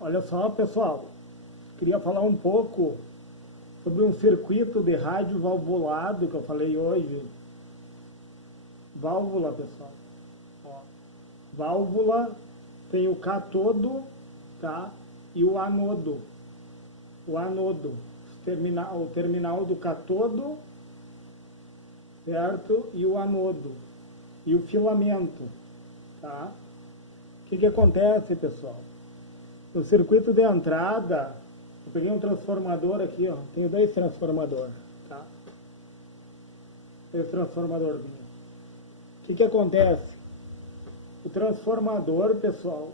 Olha só, pessoal, queria falar um pouco sobre um circuito de rádio valvulado que eu falei hoje. Válvula, pessoal. Ó, válvula tem o cátodo, tá? E o anodo. O anodo, o terminal do cátodo, certo? E o anodo. E o filamento, tá? O que acontece, pessoal? No circuito de entrada, eu peguei um transformador aqui, ó. Tenho 2 transformadores, tá? 2 transformadorzinhos. O que acontece? O transformador, pessoal,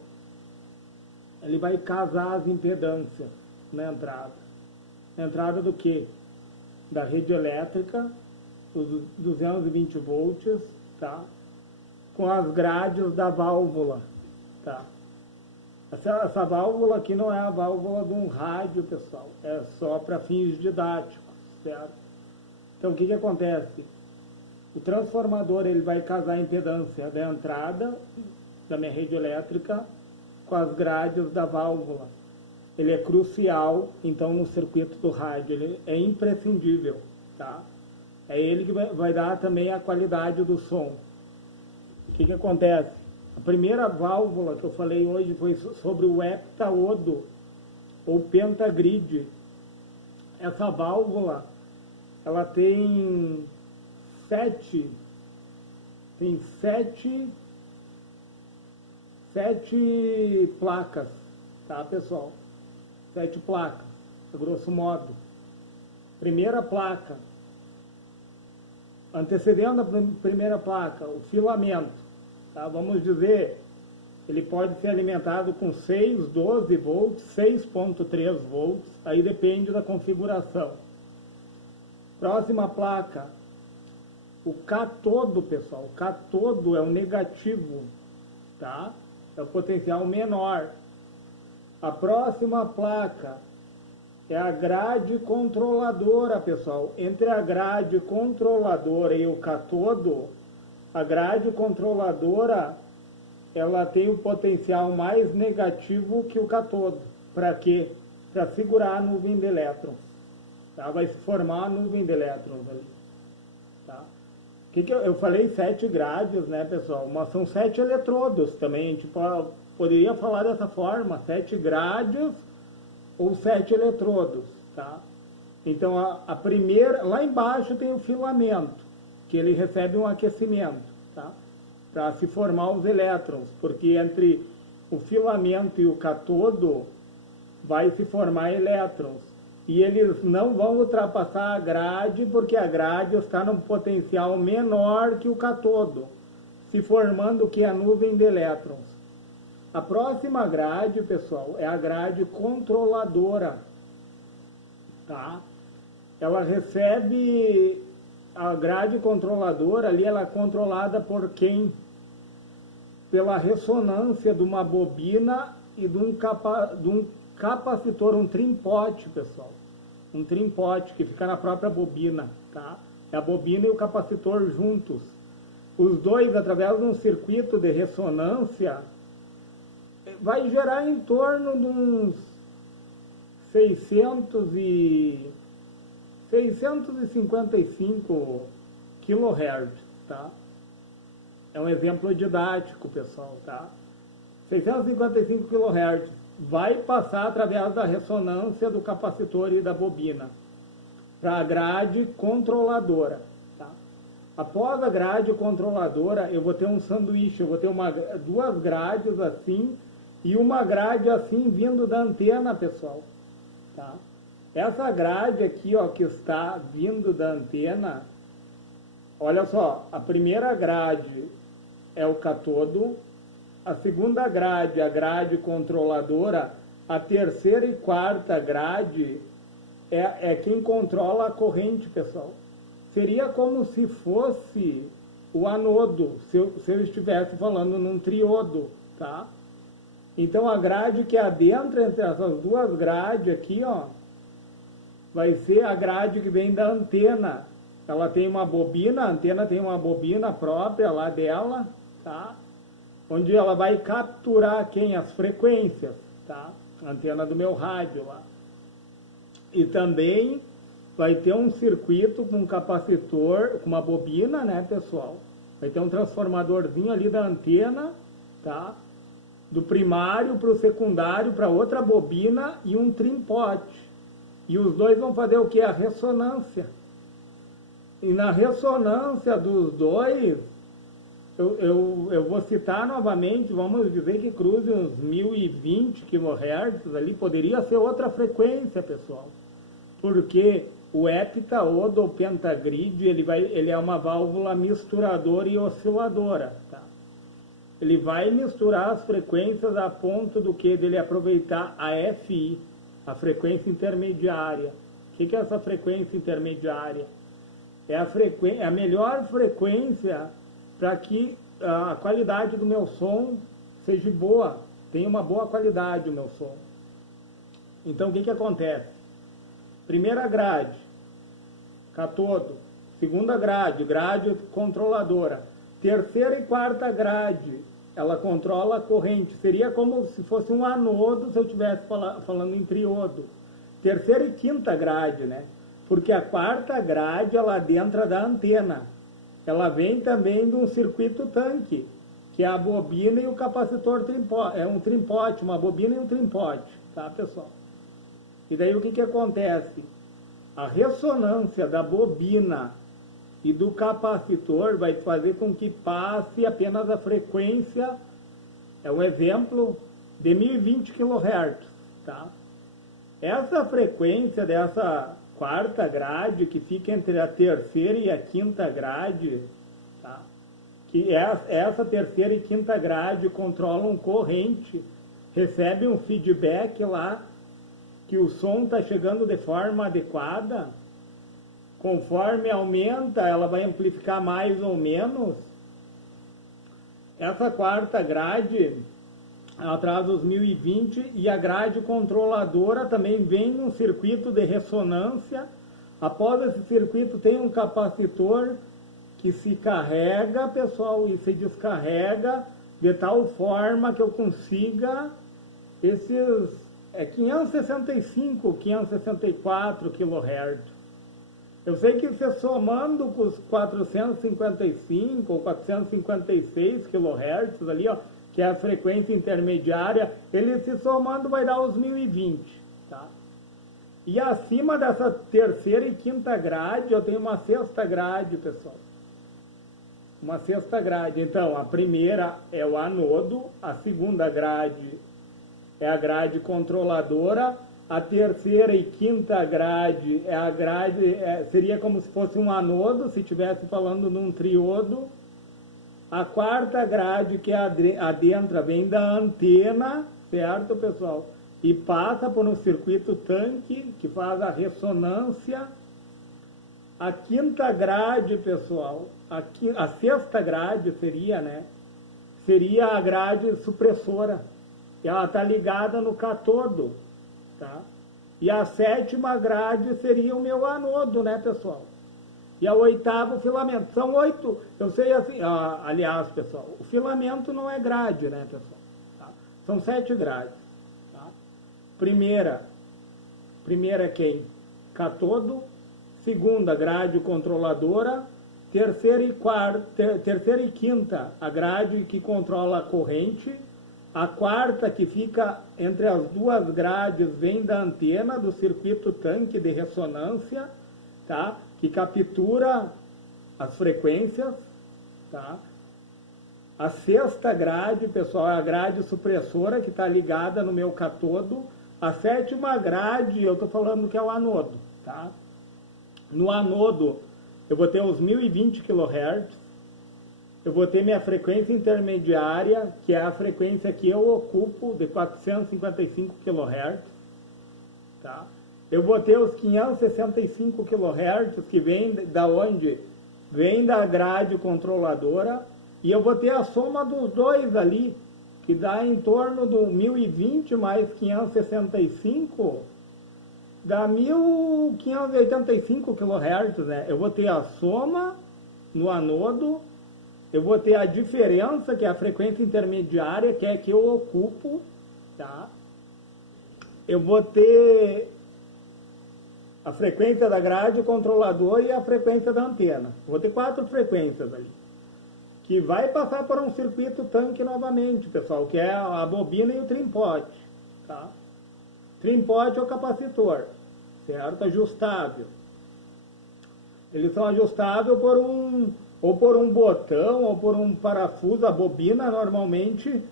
ele vai casar as impedâncias na entrada. Na entrada do quê? Da rede elétrica, os 220 volts, tá? Com as grades da válvula, tá? Essa válvula aqui não é a válvula de um rádio, pessoal. É só para fins didáticos, certo? Então, o que acontece? O transformador ele vai casar a impedância da entrada da minha rede elétrica com as grades da válvula. Ele é crucial, então, no circuito do rádio. Ele é imprescindível, tá? É ele que vai dar também a qualidade do som. O que acontece? A primeira válvula que eu falei hoje foi sobre o heptaodo, ou pentagrid. Essa válvula, ela tem sete placas, tá, pessoal? 7 placas, a grosso modo. Primeira placa, antecedendo a primeira placa, o filamento, tá? Vamos dizer, ele pode ser alimentado com 6, 12 volts, 6.3 volts, aí depende da configuração. Próxima placa, o cátodo, pessoal. O cátodo é o negativo, tá? É o potencial menor. A próxima placa é a grade controladora, pessoal. Entre a grade controladora e o cátodo, a grade controladora, ela tem o potencial mais negativo que o cátodo. Para quê? Para segurar a nuvem de elétrons. Tá? Vai se formar a nuvem de elétrons ali. Tá? Eu falei 7 grades, né, pessoal? Mas são 7 eletrodos também. A gente poderia falar dessa forma, 7 grades ou 7 eletrodos, tá? Então, a primeira, lá embaixo tem o filamento, que ele recebe um aquecimento, tá? Para se formar os elétrons, porque entre o filamento e o cátodo vai se formar elétrons. E eles não vão ultrapassar a grade, porque a grade está num potencial menor que o cátodo, se formando o que é a nuvem de elétrons. A próxima grade, pessoal, é a grade controladora, tá? Ela recebe, a grade controladora ali, ela é controlada por quem? Pela ressonância de uma bobina e de um capacitor, um trimpote, pessoal. Um trimpote que fica na própria bobina, tá? É a bobina e o capacitor juntos. Os dois, através de um circuito de ressonância, vai gerar em torno de uns 655 kHz, tá? É um exemplo didático, pessoal, tá? 655 kHz vai passar através da ressonância do capacitor e da bobina para a grade controladora, tá? Após a grade controladora, eu vou ter um sanduíche, eu vou ter 2 grades assim e uma grade assim vindo da antena, pessoal, tá? Essa grade aqui, ó, que está vindo da antena, olha só, a primeira grade é o cátodo, a segunda grade, a grade controladora, a terceira e quarta grade é quem controla a corrente, pessoal. Seria como se fosse o anodo, se eu estivesse falando num triodo, tá? Então a grade que adentra entre essas 2 grades aqui, ó, vai ser a grade que vem da antena. Ela tem uma bobina, a antena tem uma bobina própria lá dela, tá? Onde ela vai capturar quem? As frequências, tá? a antena do meu rádio lá. E também vai ter um circuito com um capacitor, com uma bobina, né, pessoal? Vai ter um transformadorzinho ali da antena, tá? Do primário para o secundário, para outra bobina e um trimpote. E os dois vão fazer o que? A ressonância. E na ressonância dos dois, eu vou citar novamente, vamos dizer que cruze uns 1020 kHz ali, poderia ser outra frequência, pessoal. Porque o heptaodo ou pentagrid, ele é uma válvula misturadora e osciladora, tá? Ele vai misturar as frequências a ponto do que dele aproveitar a FI, a frequência intermediária. O que é essa frequência intermediária? É a melhor frequência para que a qualidade do meu som seja boa, tenha uma boa qualidade o meu som. Então o que acontece? Primeira grade, catodo. Segunda grade, grade controladora. Terceira e quarta grade, ela controla a corrente. Seria como se fosse um anodo se eu estivesse falando em triodo. Terceira e quinta grade, né? Porque a quarta grade, ela adentra da antena. Ela vem também de um circuito tanque, que é a bobina e o capacitor trimpote. É um trimpote, uma bobina e um trimpote, tá, pessoal? E daí o que acontece? A ressonância da bobina e do capacitor vai fazer com que passe apenas a frequência, é um exemplo, de 1020 kHz, tá? Essa frequência dessa quarta grade, que fica entre a terceira e a quinta grade, tá? Que essa terceira e quinta grade controlam corrente, recebe um feedback lá, que o som está chegando de forma adequada. Conforme aumenta, ela vai amplificar mais ou menos. Essa quarta grade, ela traz os 1020, e a grade controladora também vem num circuito de ressonância. Após esse circuito tem um capacitor que se carrega, pessoal, e se descarrega de tal forma que eu consiga esses 565, 564 kHz. Eu sei que você somando com os 455 ou 456 kHz ali, ó, que é a frequência intermediária, ele se somando vai dar os 1020, tá? E acima dessa terceira e quinta grade, eu tenho uma sexta grade, pessoal. Uma sexta grade. Então, a primeira é o anodo, a segunda grade é a grade controladora, a terceira e quinta grade é a grade, seria como se fosse um anodo, se estivesse falando num triodo. A quarta grade, que adentra, vem da antena, certo, pessoal? E passa por um circuito tanque, que faz a ressonância. A quinta grade, pessoal, a sexta grade seria, né? Seria a grade supressora. Ela está ligada no catodo, tá? E a sétima grade seria o meu anodo, né, pessoal? E a oitava, o filamento. São 8, eu sei assim, aliás, pessoal, o filamento não é grade, né, pessoal? Tá? São 7 grades, tá? Primeira é quem? Catodo. Segunda, grade controladora. Terceira e quinta, a grade que controla a corrente. A quarta, que fica entre as duas grades, vem da antena, do circuito tanque de ressonância, tá? Que captura as frequências, tá? A sexta grade, pessoal, é a grade supressora, que está ligada no meu catodo. A sétima grade, eu estou falando que é o anodo, tá? No anodo, eu vou ter os 1020 kHz. Eu vou ter minha frequência intermediária, que é a frequência que eu ocupo, de 455 kHz. Tá? Eu vou ter os 565 kHz, que vem da onde? Vem da grade controladora. E eu vou ter a soma dos dois ali, que dá em torno do 1020 mais 565, dá 1585 kHz, né? Eu vou ter a soma no anodo. Eu vou ter a diferença, que é a frequência intermediária, que é que eu ocupo, tá? eu vou ter a frequência da grade, o controlador e a frequência da antena. Vou ter 4 frequências ali, que vai passar por um circuito tanque novamente, pessoal, que é a bobina e o trimpote. Tá? Trimpote é o capacitor, certo? Ajustável. Eles são ajustáveis ou por um botão ou por um parafuso. A bobina, normalmente,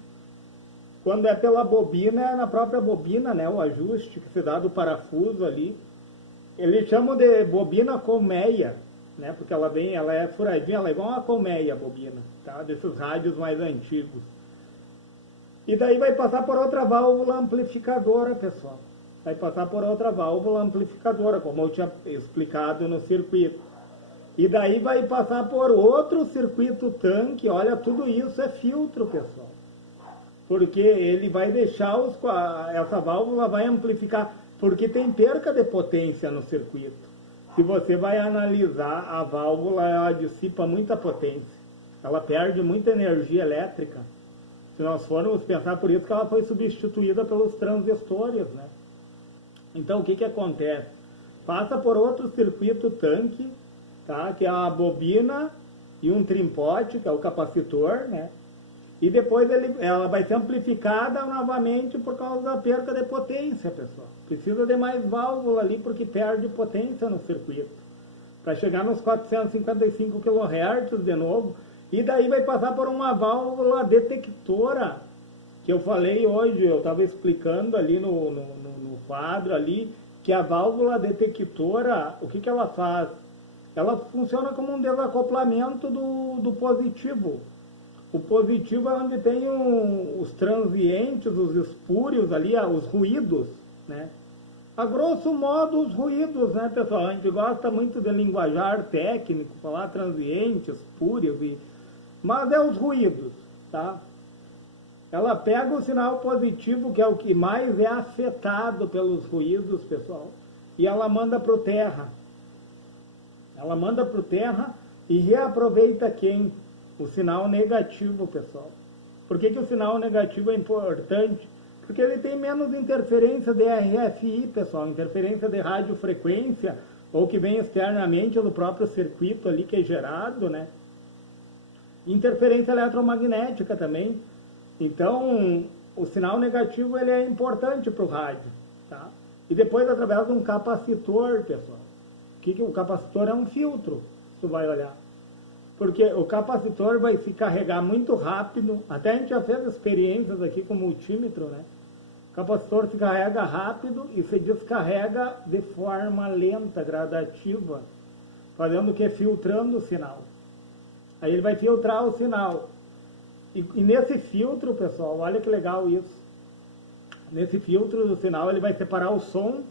quando é pela bobina, é na própria bobina, né? O ajuste que se dá do parafuso ali. Eles chamam de bobina colmeia, né? Porque ela é furadinha, ela é igual uma colmeia, a bobina, tá? Desses rádios mais antigos. E daí vai passar por outra válvula amplificadora, pessoal. Vai passar por outra válvula amplificadora, como eu tinha explicado no circuito. E daí vai passar por outro circuito tanque. Olha, tudo isso é filtro, pessoal. Porque ele vai deixar essa válvula vai amplificar, porque tem perca de potência no circuito. Se você vai analisar, a válvula ela dissipa muita potência. Ela perde muita energia elétrica. Se nós formos pensar, por isso que ela foi substituída pelos transistores, né? Então, o que que acontece? Passa por outro circuito tanque, tá? Que é a bobina e um trimpote, que é o capacitor, né? E depois ela vai ser amplificada novamente por causa da perca de potência, pessoal. Precisa de mais válvula ali, porque perde potência no circuito. Para chegar nos 455 kHz de novo. E daí vai passar por uma válvula detectora, que eu falei hoje, eu estava explicando ali no quadro ali, que a válvula detectora, o que que ela faz? Ela funciona como um desacoplamento do positivo. O positivo é onde tem os transientes, os espúrios ali, os ruídos, né? A grosso modo, os ruídos, né, pessoal? A gente gosta muito de linguajar técnico, falar transientes, espúrios, mas é os ruídos, tá? Ela pega o sinal positivo, que é o que mais é afetado pelos ruídos, pessoal, e ela manda para o terra. Ela manda para o terra e reaproveita quem? O sinal negativo, pessoal. Por que que o sinal negativo é importante? Porque ele tem menos interferência de RFI, pessoal, interferência de radiofrequência, ou que vem externamente no próprio circuito ali que é gerado, né? Interferência eletromagnética também. Então, o sinal negativo ele é importante para o rádio, tá? E depois, através de um capacitor, pessoal. O capacitor é um filtro, você vai olhar. Porque o capacitor vai se carregar muito rápido. Até a gente já fez experiências aqui com multímetro, né? O capacitor se carrega rápido e se descarrega de forma lenta, gradativa, fazendo o que? Filtrando o sinal. Aí ele vai filtrar o sinal. E nesse filtro, pessoal, olha que legal isso. Nesse filtro do sinal, ele vai separar o som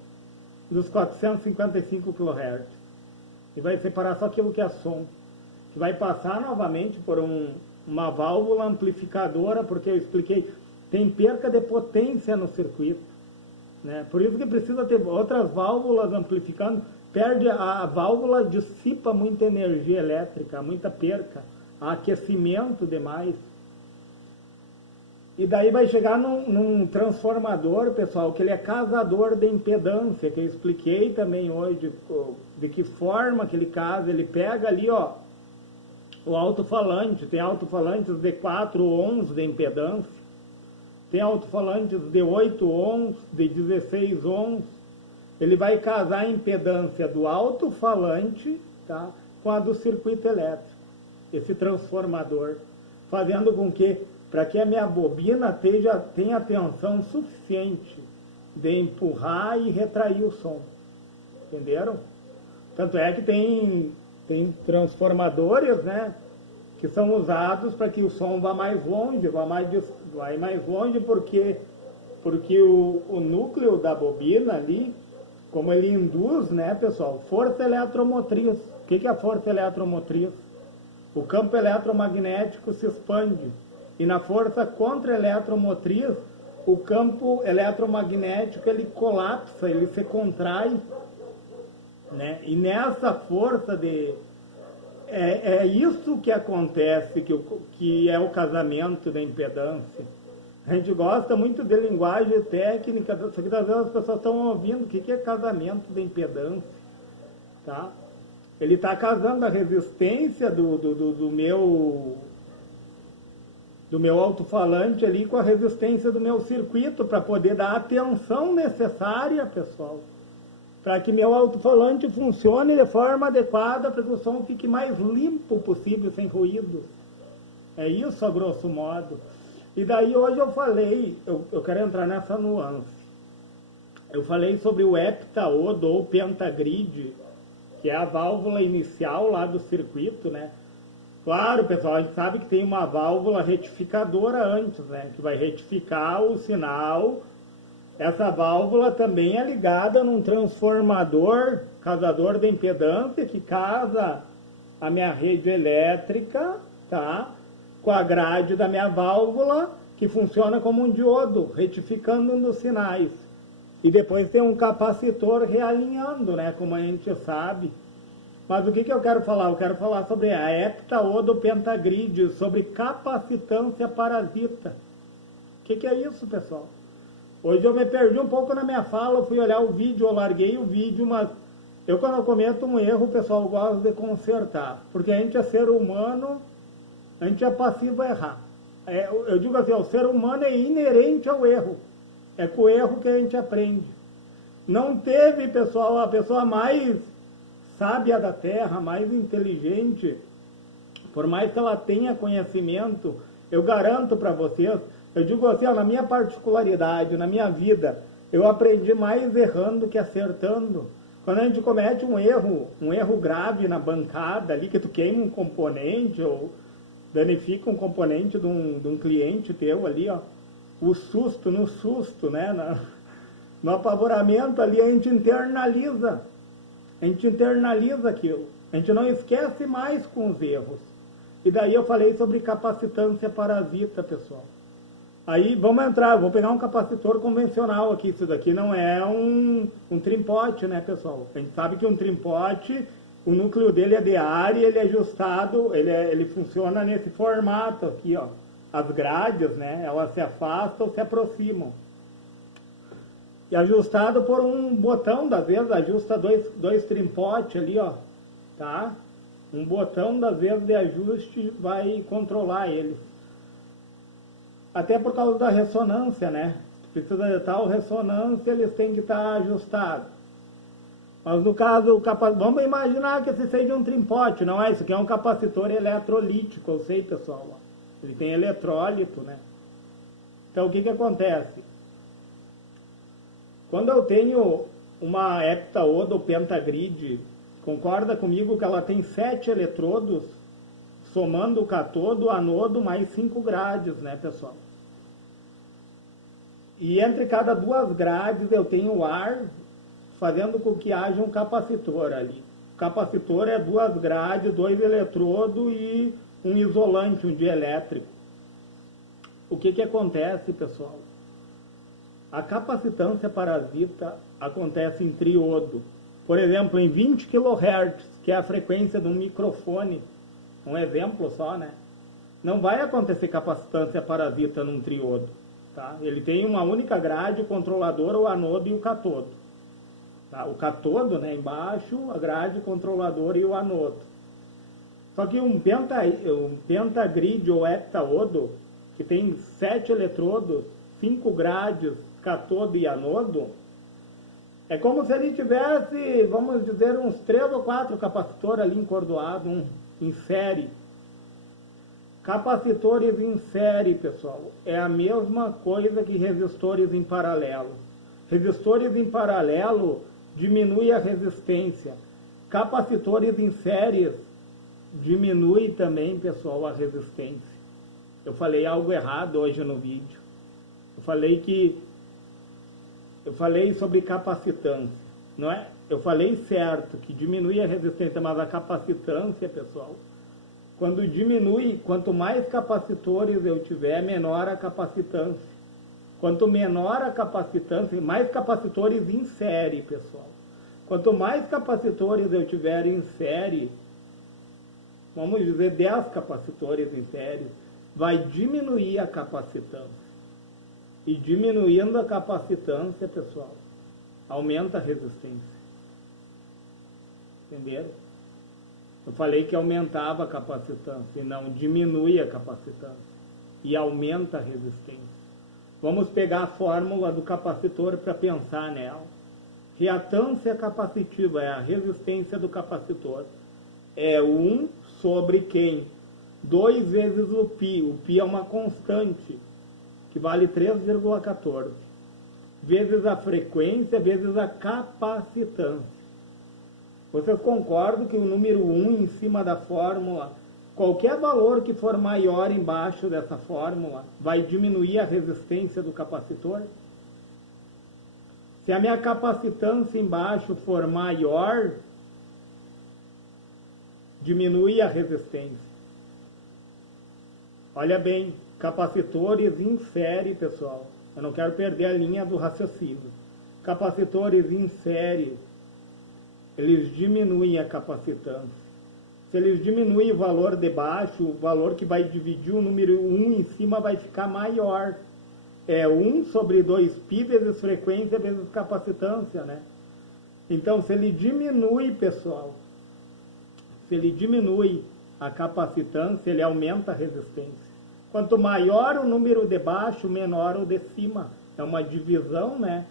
dos 455 kHz. E vai separar só aquilo que é som. Que vai passar novamente por uma válvula amplificadora, porque eu expliquei, tem perca de potência no circuito, né? Por isso que precisa ter outras válvulas amplificando. Perde a válvula, dissipa muita energia elétrica, muita perca, aquecimento demais. E daí vai chegar num transformador, pessoal, que ele é casador de impedância, que eu expliquei também hoje, de que forma que ele casa. Ele pega ali, ó, o alto-falante, tem alto-falantes de 4 ohms de impedância, tem alto-falantes de 8 ohms, de 16 ohms. Ele vai casar a impedância do alto-falante, tá, com a do circuito elétrico, esse transformador, fazendo com que, para que a minha bobina tenha tensão suficiente de empurrar e retrair o som. Entenderam? Tanto é que tem transformadores, né, que são usados para que o som vá mais longe, vai mais longe porque o núcleo da bobina ali, como ele induz, né, pessoal, força eletromotriz. O que é a força eletromotriz? O campo eletromagnético se expande. E na força contra-eletromotriz, o campo eletromagnético ele colapsa, ele se contrai, né? E nessa força é isso que acontece, que é o casamento da impedância. A gente gosta muito de linguagem técnica, só que às vezes as pessoas estão ouvindo o que é casamento de impedância, tá? Ele está casando a resistência do meu alto-falante ali com a resistência do meu circuito para poder dar a atenção necessária, pessoal, para que meu alto-falante funcione de forma adequada para que o som fique mais limpo possível, sem ruído. É isso, a grosso modo. E daí hoje eu falei, eu quero entrar nessa nuance. Eu falei sobre o heptaodo ou pentagrid, que é a válvula inicial lá do circuito, né? Claro, pessoal, a gente sabe que tem uma válvula retificadora antes, né? Que vai retificar o sinal. Essa válvula também é ligada num transformador, casador de impedância, que casa a minha rede elétrica, tá? Com a grade da minha válvula, que funciona como um diodo, retificando nos sinais. E depois tem um capacitor realinhando, né? Como a gente sabe. Mas o que eu quero falar? Eu quero falar sobre a heptaodo pentagrid, sobre capacitância parasita. O que é isso, pessoal? Hoje eu me perdi um pouco na minha fala, eu fui olhar o vídeo, eu larguei o vídeo, mas eu quando eu cometo um erro, o pessoal gosta de consertar. Porque a gente é ser humano, a gente é passivo a errar. Eu digo assim, o ser humano é inerente ao erro. É com o erro que a gente aprende. Não teve, pessoal, a pessoa mais sábia da Terra, mais inteligente, por mais que ela tenha conhecimento, eu garanto para vocês, eu digo assim, ó, na minha particularidade, na minha vida, eu aprendi mais errando que acertando. Quando a gente comete um erro grave na bancada ali, que tu queima um componente ou danifica um componente de um cliente teu ali, ó, no susto, né, no apavoramento ali, a gente internaliza aquilo, a gente não esquece mais com os erros. E daí eu falei sobre capacitância parasita, pessoal. Aí vamos entrar, vou pegar um capacitor convencional aqui, isso daqui não é um trimpote, né, pessoal? A gente sabe que um trimpote, o núcleo dele é de ar e ele é ajustado, ele funciona nesse formato aqui, ó. As grades, né, elas se afastam ou se aproximam. E ajustado por um botão, das vezes, ajusta dois trimpotes ali, ó, tá? Um botão, das vezes, de ajuste vai controlar ele. Até por causa da ressonância, né? Precisa de tal ressonância, eles têm que estar ajustados. Mas no caso, vamos imaginar que esse seja um trimpote, não é? Isso aqui é um capacitor eletrolítico, eu sei, pessoal. Ele tem eletrólito, né? Então, o que acontece? Quando eu tenho uma heptaodo ou pentagrid, concorda comigo que ela tem 7 eletrodos, somando o catodo, o anodo, mais 5 grades, né, pessoal? E entre cada 2 grades eu tenho ar, fazendo com que haja um capacitor ali. O capacitor é 2 grades, 2 eletrodos e um isolante, um dielétrico. O que acontece, pessoal? A capacitância parasita acontece em triodo. Por exemplo, em 20 kHz, que é a frequência de um microfone, um exemplo só, né? Não vai acontecer capacitância parasita num triodo, tá? Ele tem uma única grade, o controlador, o anodo e o catodo. Tá? O catodo, né, embaixo, a grade, o controlador e o anodo. Só que um pentagrid ou heptaodo, que tem 7 eletrodos, 5 grades, catodo e anodo, é como se ele tivesse, vamos dizer, uns 3 ou 4 capacitores ali encordoados, em série. Capacitores em série, pessoal, é a mesma coisa que resistores em paralelo. Resistores em paralelo diminui a resistência. Capacitores em séries diminui também, pessoal, a resistência. Eu falei algo errado hoje no vídeo. Eu falei sobre capacitância, não é? Eu falei certo, que diminui a resistência, mas a capacitância, pessoal, quando diminui, quanto mais capacitores eu tiver, menor a capacitância. Quanto menor a capacitância, mais capacitores em série, pessoal. Quanto mais capacitores eu tiver em série, vamos dizer 10 capacitores em série, vai diminuir a capacitância. E diminuindo a capacitância, pessoal, aumenta a resistência. Entenderam? Eu falei que aumentava a capacitância e não diminui a capacitância. E aumenta a resistência. Vamos pegar a fórmula do capacitor para pensar nela. Reatância capacitiva é a resistência do capacitor. É 1 sobre quem? 2 vezes o π. O π é uma constante, que vale 3,14. Vezes a frequência, vezes a capacitância. Vocês concordam que o número 1 em cima da fórmula, qualquer valor que for maior embaixo dessa fórmula, vai diminuir a resistência do capacitor? Se a minha capacitância embaixo for maior, diminui a resistência. Olha bem, capacitores em série, pessoal. Eu não quero perder a linha do raciocínio. Capacitores em série, eles diminuem a capacitância. Se eles diminuem o valor de baixo, o valor que vai dividir o número 1 em cima vai ficar maior. É 1 sobre 2π vezes frequência vezes capacitância, né? Então, se ele diminui, pessoal, se ele diminui a capacitância, ele aumenta a resistência. Quanto maior o número de baixo, menor o de cima. É uma divisão, né?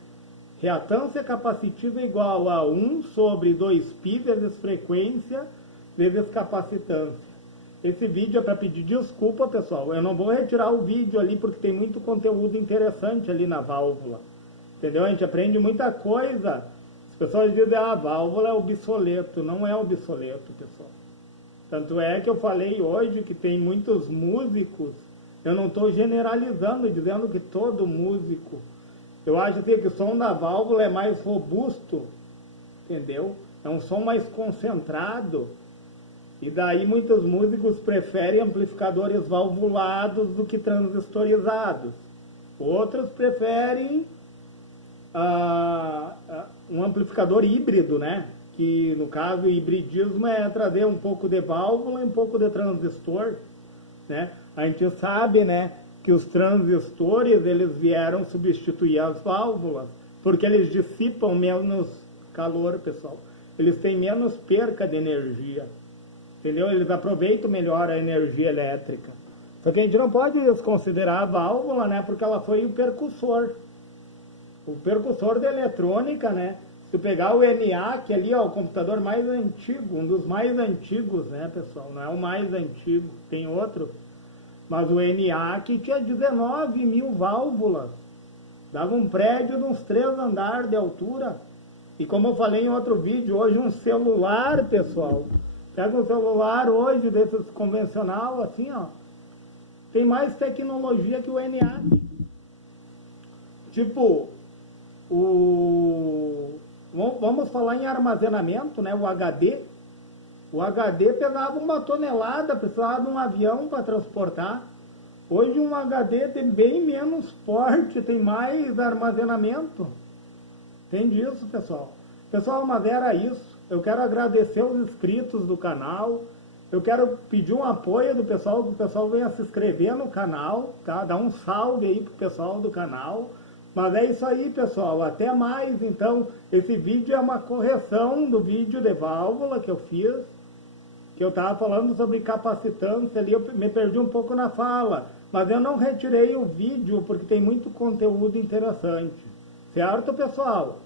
Reatância capacitiva é igual a 1 sobre 2π vezes frequência vezes capacitância. Esse vídeo é para pedir desculpa, pessoal. Eu não vou retirar o vídeo ali porque tem muito conteúdo interessante ali na válvula. Entendeu? A gente aprende muita coisa. As pessoas dizem, a válvula é obsoleto. Não é obsoleto, pessoal. Tanto é que eu falei hoje que tem muitos músicos. Eu não estou generalizando, dizendo que todo músico. Eu acho assim, que o som da válvula é mais robusto. Entendeu? É um som mais concentrado. E daí muitos músicos preferem amplificadores valvulados do que transistorizados. Outros preferem um amplificador híbrido, né? Que no caso o hibridismo é trazer um pouco de válvula e um pouco de transistor, né? A gente sabe, né, que os transistores eles vieram substituir as válvulas, porque eles dissipam menos calor, pessoal. Eles têm menos perca de energia. Entendeu? Eles aproveitam melhor a energia elétrica. Só que a gente não pode desconsiderar a válvula, né? Porque ela foi o percussor. O percussor da eletrônica, né? Se tu pegar o ENIAC ali, ó, o computador mais antigo, um dos mais antigos, né, pessoal? Não é o mais antigo, tem outro. Mas o ENIAC tinha 19 mil válvulas. Dava um prédio de uns 3 andares de altura. E como eu falei em outro vídeo, hoje um celular, pessoal... Pega um celular hoje, desses convencional, assim, ó. Tem mais tecnologia que o ENIAC. Tipo, vamos falar em armazenamento, né? O HD. O HD pegava 1 tonelada, precisava de um avião para transportar. Hoje um HD tem bem menos porte, tem mais armazenamento. Entende isso, pessoal? Pessoal, mas era isso. Eu quero agradecer os inscritos do canal. Eu quero pedir um apoio do pessoal, que o pessoal venha se inscrever no canal, tá? Dá um salve aí pro pessoal do canal. Mas é isso aí, pessoal. Até mais, então. Esse vídeo é uma correção do vídeo de válvula que eu fiz, que eu estava falando sobre capacitância ali. Eu me perdi um pouco na fala, mas eu não retirei o vídeo porque tem muito conteúdo interessante. Certo, pessoal?